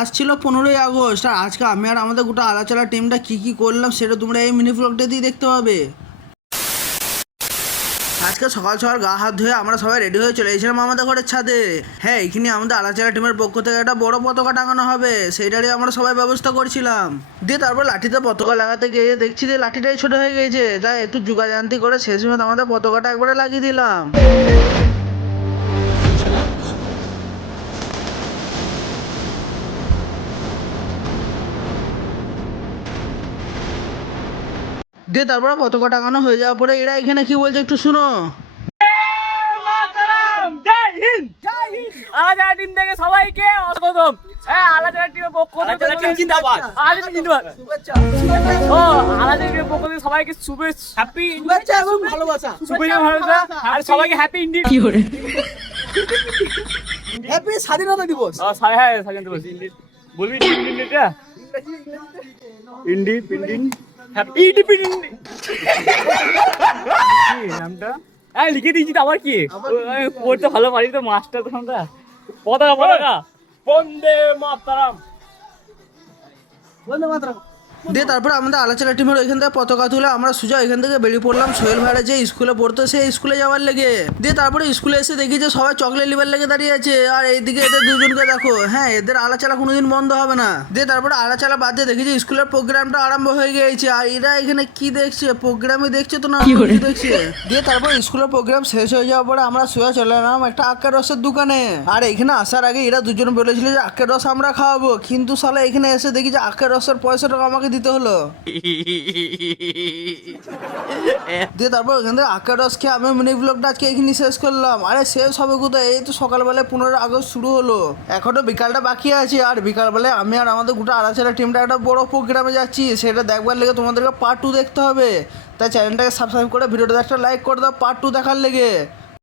আজ ছিল 15ই আগস্ট, আর আজকে আমি আর আমাদের গোটা আলাচালা টিমটা কি কি করলাম সেটা তোমরা এই মিনি ব্লগটাতেই দেখতে পাবে। আজকে সকাল সকাল গা হাত ধুয়ে আমরা সবাই রেডি হয়ে চলে এসেছিলাম আমাদের ঘরের ছাদে। হ্যাঁ, এখানে আমাদের আলাচালা টিমের পক্ষ থেকে একটা বড় পতাকা টাঙানো হবে, সেইটারই আমরা সবাই ব্যবস্থা করছিলাম। দিয়ে তারপর লাঠিতে পতাকা লাগাতে গিয়ে দেখছি যে লাঠিটাই ছোট হয়ে গেছে, তাই একটু যুগাযান্তি করে শেষমেশ আমাদের পতাকাটা একবারে লাগিয়ে দিলাম। দিয়ে তারপরে পতাকা টাঙানো হয়ে যাওয়ার পরে এরা এখানে কি বলছে একটু শুনো। আলাদা টিম থেকে সবাইকে অস্বাগতম। হ্যাঁ, আলাদা টিমের পক্ষ থেকে জিন্দাবাদ। আলাদা জিন্দাবাদ। ও আলাদা টিমের পক্ষ থেকে সবাইকে শুভেচ্ছা, হ্যাপি শুভেচ্ছা এবং ভালোবাসা, শুভেচ্ছা ভালোবাসা, আর সবাইকে হ্যাপি ইন্ডিয়া, কি করে হ্যাপি স্বাধীনতা দিবস। হ্যাঁ, স্বাধীনতা দিবস। বলবি ইন্ডিয়া, ইন্ডিপেন্ডেন্ট, হ্যাপি ইন্ডিপেন্ডেন্ট নামটা লিখে দিয়েছি তো। আবার কি পড়তে ভালো পারি তো, মাস্টার তো আমরা। পতাকা পতাকা বন্দে মাতরম, বন্দে মাতরম। দিয়ে তারপরে আমাদের আলাচালা টিমের ওইখান থেকে পতাকা তুলে আমরা সোজা এখান থেকে বেরিয়ে পড়লাম সোহেল ভাইরা যে স্কুলে পড়তো সেই স্কুলে যাওয়ার লেগে। দিয়ে তারপরে স্কুলে এসে দেখি যে সবাই চকলেট লিবার লেগে দাঁড়িয়ে আছে, আর এইদিকে এদের দুজনকে দেখো। হ্যাঁ, এদের আলাচালা কোনোদিন বন্ধ হবে না। দিয়ে তারপরে আলাচালা বাদ দিয়ে দেখি যে স্কুলের প্রোগ্রামটা আরম্ভ হয়ে গিয়েছে, আর এরা এখানে কি দেখছে, প্রোগ্রামে দেখছে তো না কি দেখছে। দিয়ে তারপর স্কুলের প্রোগ্রাম শেষ হয়ে যাওয়ার পরে আমরা সোজা চলে এলাম একটা আখের রসের দোকানে। আর এখানে আসার আগে এরা দুজন বলেছিল যে আখের রস আমরা খাওয়াবো, কিন্তু শালা এখানে এসে দেখি যে আখের রসের পয়সাটা আমাকে দিতে হলো। দিয়ে তারপর এখান থেকে আখের রস খেয়ে আমি মিনি ব্লগটা আজকে এখানে শেষ করলাম। আরে শেষ হবে কোথায়, এই তো সকালবেলায় 15 আগস্ট শুরু হলো, এখনো বিকালটা বাকি আছে। আর বিকালবেলায় আমি আর আমাদের গোটা আলাচালা টিমটা একটা বড় প্রোগ্রামে যাচ্ছি, সেটা দেখবার লেগে তোমাদেরকে পার্ট 2 দেখতে হবে। তাই চ্যানেলটাকে সাবস্ক্রাইব করে ভিডিওটা একটা লাইক করে দাও পার্ট 2 দেখার লেগে।